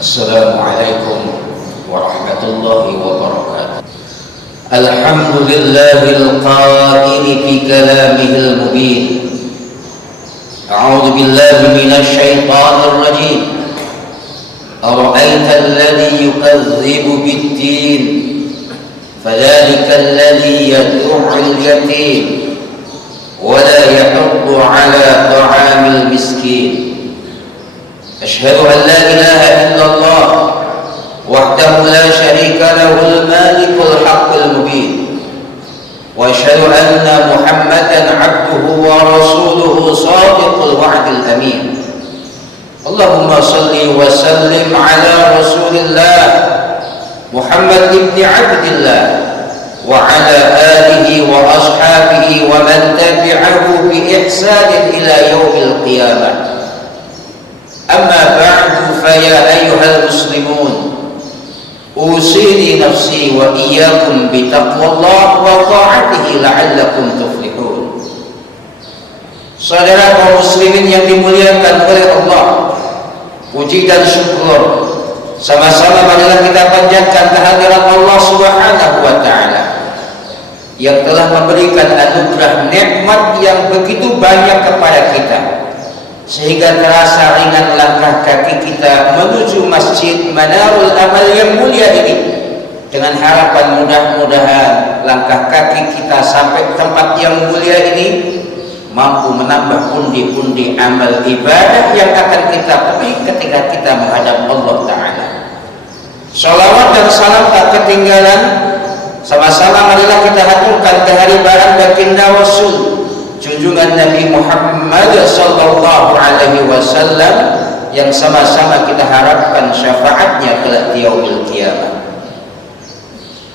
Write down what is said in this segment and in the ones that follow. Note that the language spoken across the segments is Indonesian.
السلام عليكم ورحمة الله وبركاته. الحمد لله القائل في كلامه المبين: أعوذ بالله من الشيطان الرجيم. أرأيت الذي يكذب بالدين فذلك الذي يدع اليتيم ولا يحض على طعام المسكين. أشهد أن لا إله إلا الله وحده لا شريك له المالك الحق المبين، وأشهد أن محمدا عبده ورسوله صادق الوعد الأمين. اللهم صل وسلم على رسول الله محمد بن عبد الله وعلى آله وأصحابه ومن تبعه بإحسان إلى يوم القيامة. أما بعد، فيا أيها المسلمون، أوصيني نفسي وإياكم بتقوى الله وطاعته لعلكم تفلحون. Saudara kaum muslimin yang dimuliakan oleh Allah, puji dan syukur sama-sama marilah kita panjatkan kehadirat Allah Subhanahu wa taala yang telah memberikan anugerah nikmat yang begitu banyak kepada kita, sehingga terasa ringan langkah kaki kita menuju Masjid Manarul Amal yang mulia ini, dengan harapan mudah-mudahan langkah kaki kita sampai tempat yang mulia ini mampu menambah pundi-pundi amal ibadah yang akan kita petik ketika kita menghadap Allah Ta'ala. Salawat dan salam tak ketinggalan, sama-sama marilah kita haturkan kehadiran baginda Rasul junjungan Nabi Muhammad sallallahu alaihi wasallam yang sama-sama kita harapkan syafaatnya kelak di yaumil qiyamah.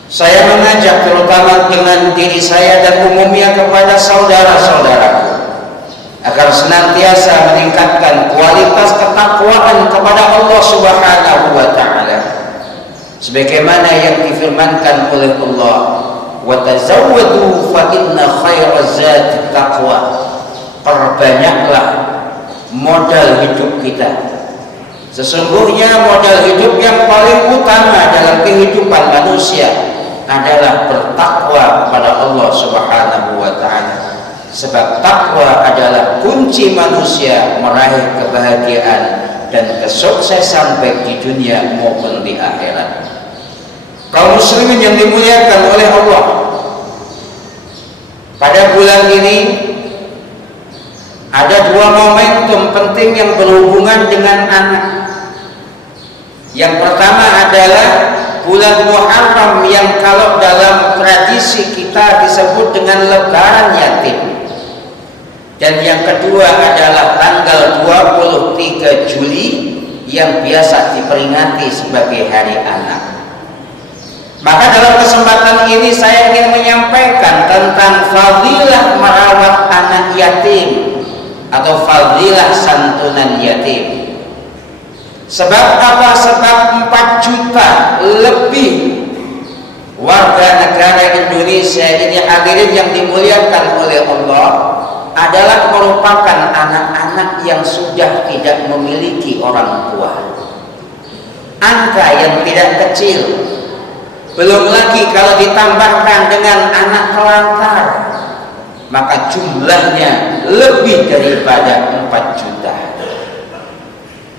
Saya mengajak terutama dengan diri saya dan umumnya kepada saudara-saudaraku agar senantiasa meningkatkan kualitas ketakwaan kepada Allah Subhanahu wa taala, sebagaimana yang difirmankan oleh Allah, wa tazawwadu fa inna khairaz zati taqwa. Perbanyaklah modal hidup kita. Sesungguhnya modal hidup yang paling utama dalam kehidupan manusia adalah bertakwa kepada Allah Subhanahu wa taala. Sebab takwa adalah kunci manusia meraih kebahagiaan dan kesuksesan baik di dunia maupun di akhirat. Kaum muslimin yang dimuliakan oleh Allah, pada bulan ini ada dua momentum penting yang berhubungan dengan anak. Yang pertama adalah bulan Muharram yang kalau dalam tradisi kita disebut dengan Lebaran Yatim. Dan yang kedua adalah tanggal 23 Juli yang biasa diperingati sebagai Hari Anak. Maka dalam kesempatan ini saya ingin menyampaikan tentang fadilah merawat anak yatim atau fadilah santunan yatim. Sebab apa? Sebab 4 juta lebih warga negara Indonesia ini hadirin yang dimuliakan oleh Allah adalah merupakan anak-anak yang sudah tidak memiliki orang tua. Angka yang tidak kecil. Belum lagi kalau ditambahkan dengan anak telantar, maka jumlahnya lebih daripada 4 juta.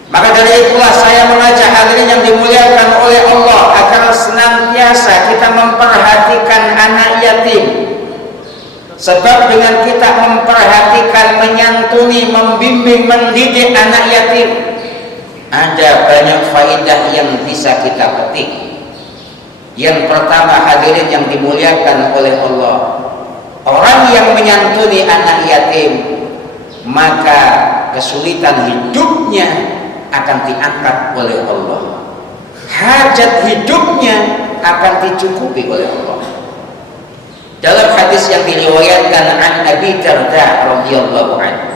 Maka dari itulah saya mengajak hadirin yang dimuliakan oleh Allah agar senantiasa kita memperhatikan anak yatim. Sebab dengan kita memperhatikan, menyantuni, membimbing, mendidik anak yatim, ada banyak faedah yang bisa kita petik. Yang pertama hadirin yang dimuliakan oleh Allah, orang yang menyantuni anak yatim, maka kesulitan hidupnya akan diangkat oleh Allah. Hajat hidupnya akan dicukupi oleh Allah. Dalam hadis yang diriwayatkan an Abi Darda radhiyallahu anhu,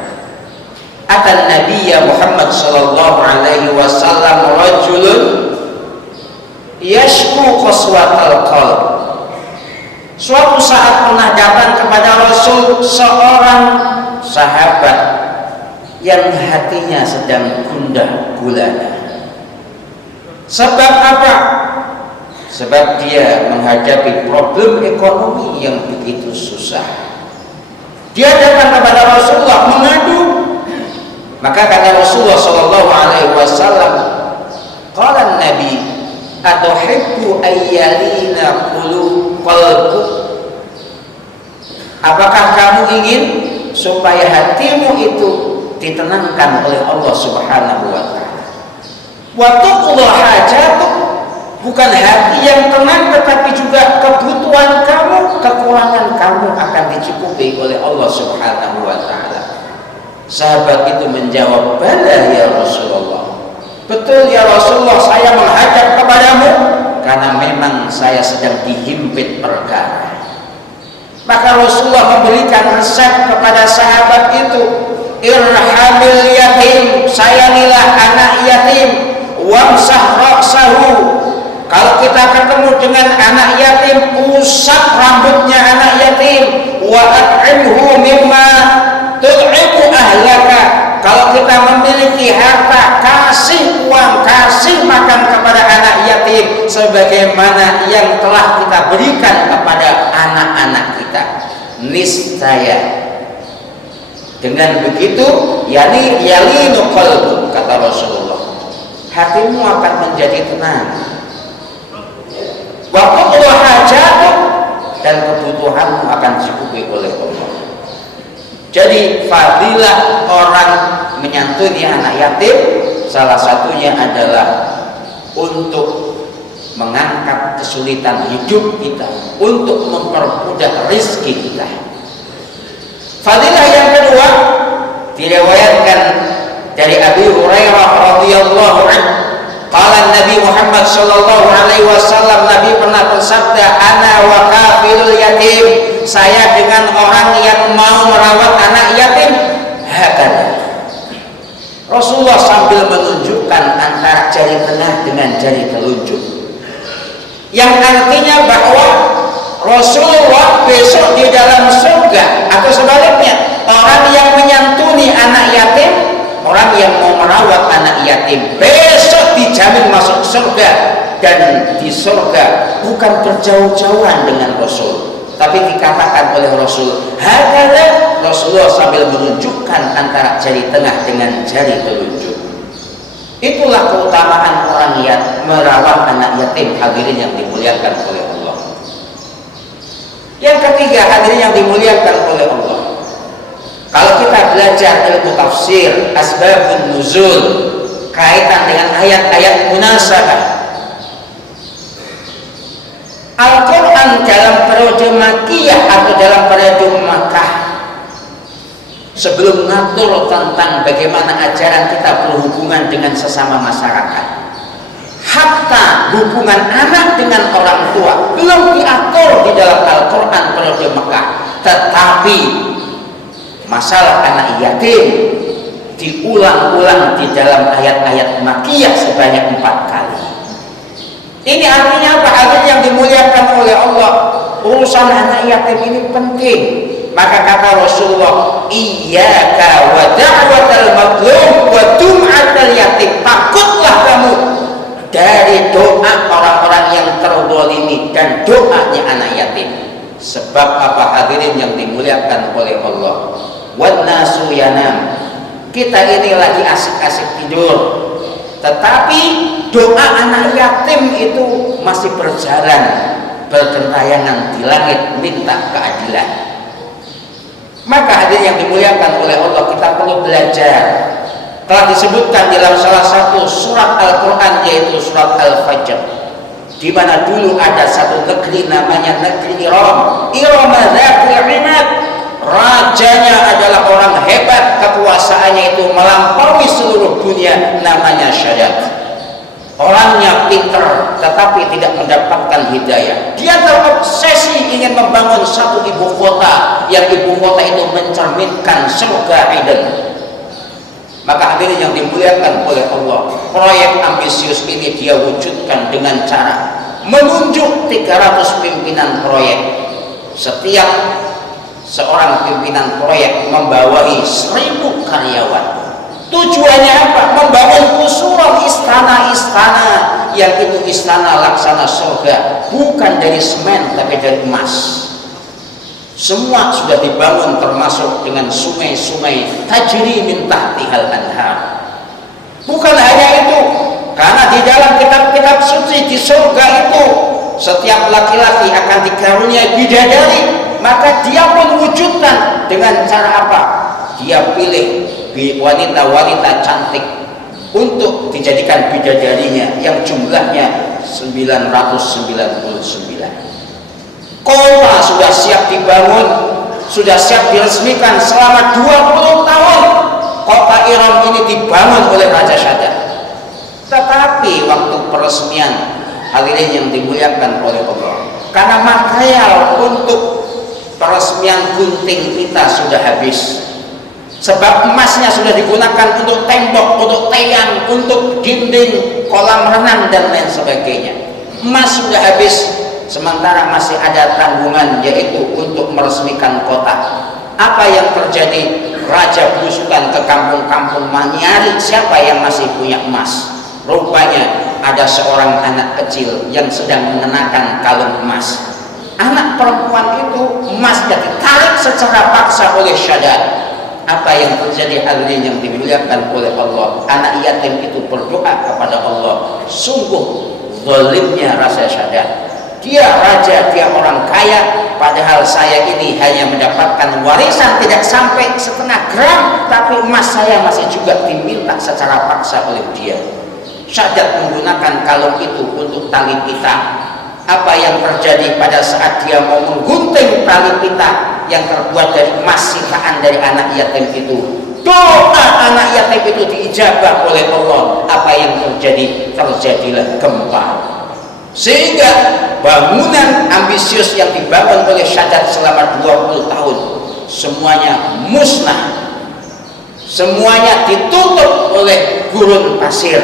atan Nabiyya Muhammad sallallahu alaihi wasallam rajulun yashku qaswatal qalb. Suatu saat pernah datang kepada Rasul seorang sahabat yang hatinya sedang gundah gulana. Sebab apa? Sebab dia menghadapi problem ekonomi yang begitu susah. Dia datang kepada Rasulullah mengadu. Maka kata Rasulullah sallallahu alaihi wasallam, qala Nabi, "Atuhibbu ayyalina qalbu?" Apakah kamu ingin supaya hatimu itu ditenangkan oleh Allah Subhanahu wa taala? Wa tuqda hajatuk, bukan hati yang tenang tetapi juga kebutuhan kamu, kekurangan kamu akan dicukupi oleh Allah Subhanahu wa taala. Sahabat itu menjawab, "Bala ya Rasulullah." Betul ya Rasulullah, saya menghadap kepadamu karena memang saya sedang dihimpit perkara. Maka Rasulullah memberikan resep kepada sahabat itu, irhamil yatim, sayangilah anak yatim, wamsah ra'sahu. Kalau kita ketemu dengan anak yatim, usap rambutnya anak yatim, wa at'imhu mimma tud'imu ahlaka. Kalau kita memiliki harta, kasih uang, kasih makan kepada anak yatim sebagaimana yang telah kita berikan kepada anak-anak kita. Niscaya dengan begitu, yalinu qalbu, kata Rasulullah, hatimu akan menjadi tenang. Wa qadha hajatuk, dan kebutuhanmu akan dicukupi oleh Allah. Jadi fadilah orang menyantuni anak yatim salah satunya adalah untuk mengangkat kesulitan hidup kita, untuk mempermudah rezeki kita. Fadilah yang kedua diriwayatkan dari Abi Hurairah radhiyallahu anhu, qala Nabi Muhammad sallallahu alaihi wasallam, Nabi pernah bersabda, "Ana wa kafilul yatim," saya dengan orang yang mau merawat anak yatim, hakana. Rasulullah sambil menunjukkan antara jari tengah dengan jari telunjuk, yang artinya bahwa Rasulullah besok di dalam surga, atau sebaliknya, orang yang menyantuni anak yatim, orang yang mau merawat anak yatim, besok dijamin masuk surga. Dan di surga bukan berjauh-jauhan dengan Rasul, tapi dikatakan oleh Rasul, hakala. Rasulullah sambil menunjukkan antara jari tengah dengan jari telunjuk. Itulah keutamaan orang yang merawat anak yatim, hadirin yang dimuliakan oleh Allah. Yang ketiga, hadirin yang dimuliakan oleh Allah, kalau kita belajar ilmu tafsir, asbabun nuzul, kaitan dengan ayat-ayat munasabah, Al-Quran dalam periode Makkiyah atau dalam periode Makkah, sebelum ngatur tentang bagaimana ajaran kita berhubungan dengan sesama masyarakat, hatta hubungan anak dengan orang tua belum diatur di dalam Al-Quran periode Makkah. Tetapi masalah anak yatim diulang-ulang di dalam ayat-ayat Makkiyah sebanyak 4 kali. Ini artinya apa? Artinya yang dimuliakan oleh Allah, urusan anak yatim ini penting. Maka kata Rasulullah, iyyaka wa da'watal mazlum wa dum'atal yatim, takutlah kamu dari doa orang-orang yang terzalimi dan doanya anak yatim. Sebab apa, hadirin yang dimuliakan oleh Allah? Wan nasu yanam, kita ini lagi asik-asik tidur, tetapi doa anak yatim itu masih berjalan, bergentayangan di langit minta keadilan. Maka hadirin yang dimuliakan oleh Allah, kita perlu belajar. Telah disebutkan dalam salah satu surat Al-Quran, yaitu surat Al-Fajr, di mana dulu ada satu negeri namanya negeri Iram. Iram dzatul imad, rajanya adalah orang hebat, kekuasaannya itu melampaui seluruh dunia, namanya Syaddad. Orangnya pintar tetapi tidak mendapatkan hidayah. Dia terobsesi ingin membangun satu ibu kota, yang ibu kota itu mencerminkan surga Eden. Maka hadirin yang dimuliakan oleh Allah, proyek ambisius ini dia wujudkan dengan cara menunjuk 300 pimpinan proyek. Setiap seorang pimpinan proyek membawahi 1000 karyawan. Tujuannya apa? Membangun kusuran, istana-istana yang itu istana laksana surga, bukan dari semen tapi dari emas. Semua sudah dibangun termasuk dengan sungai-sungai tajri min tahtihal anhar. Bukan hanya itu, karena di dalam kitab-kitab suci di surga itu setiap laki-laki akan dikaruniai bidadari, maka dia pun wujudkan dengan cara apa? Dia pilih wanita-wanita cantik untuk dijadikan bidadarinya yang jumlahnya 999. Kota sudah siap dibangun, sudah siap diresmikan selama 20 tahun. Kota Iram ini dibangun oleh Raja Syahdan. Tetapi waktu peresmian, hadirin yang dimuliakan oleh Allah, karena material untuk peresmian gunting pita sudah habis. Sebab emasnya sudah digunakan untuk tembok, untuk tiang, untuk dinding, kolam renang dan lain sebagainya. Emas sudah habis, sementara masih ada tanggungan, yaitu untuk meresmikan kota. Apa yang terjadi? Raja belusukan ke kampung-kampung mencari siapa yang masih punya emas. Rupanya ada seorang anak kecil yang sedang mengenakan kalung emas. Anak perempuan itu emasnya ditarik secara paksa oleh Syahdan. Apa yang terjadi hadirin yang dimuliakan oleh Allah? Anak yatim itu berdoa kepada Allah. Sungguh zalimnya Raja Syahdan. Dia raja, dia orang kaya, padahal saya ini hanya mendapatkan warisan tidak sampai setengah gram, tapi emas saya masih juga diminta secara paksa oleh dia. Syahdan menggunakan kalung itu untuk tali pita. Apa yang terjadi pada saat dia mau menggunting tali pita yang terbuat dari emas sitaan dari anak yatim itu? Doa anak yatim itu diijabah oleh Allah. Apa yang terjadi? Terjadilah gempa. Sehingga bangunan ambisius yang dibangun oleh Syahdan selama 20 tahun semuanya musnah, semuanya ditutup oleh gurun pasir.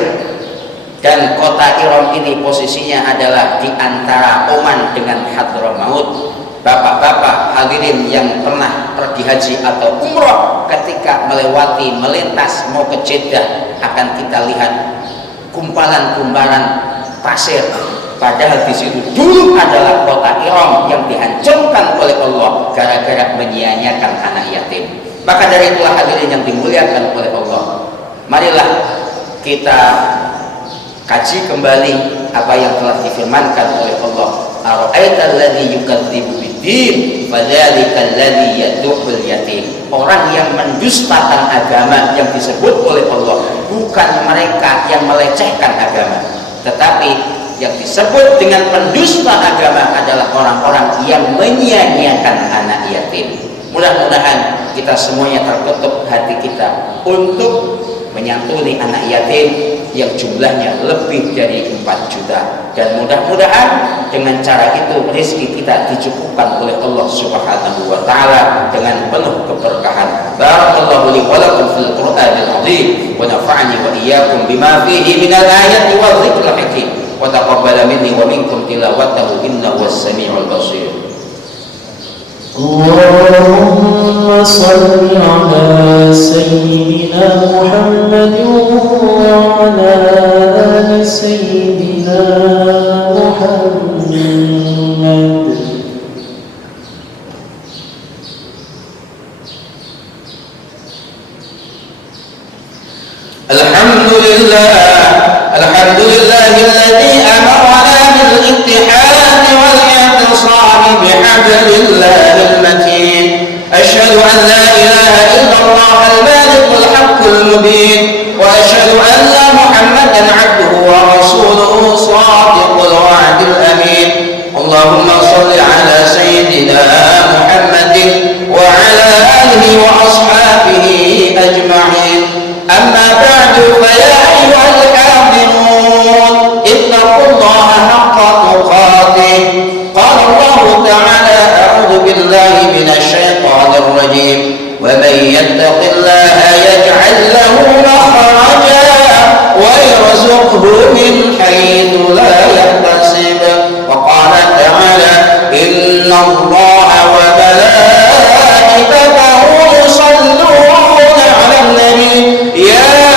Dan kota Iram ini posisinya adalah di antara Oman dengan Hadramaut. Bapak-bapak hadirin yang pernah pergi haji atau umroh, ketika melintas mau ke Jeddah, akan kita lihat kumpalan-kumpalan pasir. Padahal di situ dulu adalah kota Iram yang dihancurkan oleh Allah gara-gara menyia-nyiakan anak yatim. Maka dari itulah hadirin yang dimuliakan oleh Allah, marilah kita kaji kembali apa yang telah difirmankan oleh Allah. Ara'aital ladzi yukadzibu biddin fadzalikal ladzi yad'ul yatim. Orang yang mendustakan agama yang disebut oleh Allah bukan mereka yang melecehkan agama, tetapi yang disebut dengan pendusta agama adalah orang-orang yang menyia-nyiakan anak yatim. Mudah-mudahan kita semuanya terketuk hati kita untuk menyantuni anak yatim yang jumlahnya lebih dari 4 juta. Dan mudah-mudahan dengan cara itu rezeki kita dicukupkan oleh Allah Subhanahu wa taala dengan penuh keberkahan. Barakallahu li wa lakum fil Qur'anil azim wa nafa'ani wa iyyakum bima fihi minal ayati wa dzikril hakim. Wa taqabbala minni wa minkum tilawatahu innahu was-sami'ul basir. Allahumma salli ala sayyidina Muhammad wa ala ali sayyidina Muhammad. Alhamdulillahilladzi amarna bil ittihad wal i'tisam bihablillahil matin. Asyhadu an la ilaha illallah al-malikul haqqul mubin wa asyhadu anna Muhammadan 'abduhu wa rasuluhu shadiqul wa'dil amin. Allahumma shalli ala sayyidina Muhammadin wa ala alihi wa ashabihi ajma'in. Amma ba'du fa ya ayyuhal hadirun ittaqullaha haqqa tuqatih. Qala Allah ta'ala a'udzu billahi minasy syaithanir rajim. Wa man yattaqillaha yaj'al lahu makhraja wa yarzuqhu min haitsu la yahtasib. Wa qala ta'ala inna Allaha wa malaikatahu yusalluna 'alan nabi ya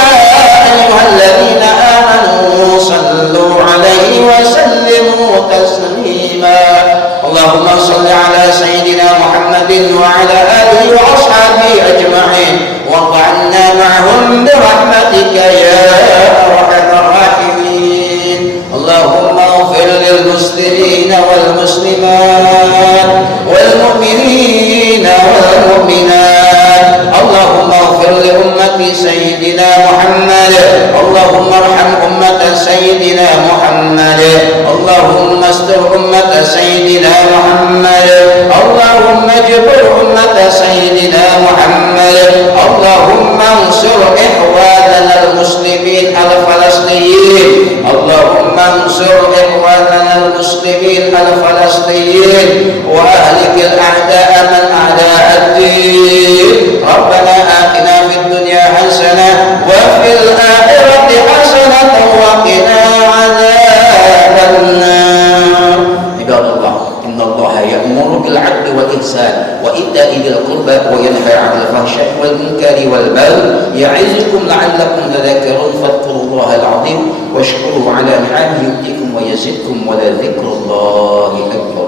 وإيتاء ذي القربى وينهى عن الفحشاء والمنكر والبغي يعظكم لعلكم تذكرون فاذكروا الله العظيم واشكروا على نعمه يؤتكم ويزدكم ولذكر الله أكبر.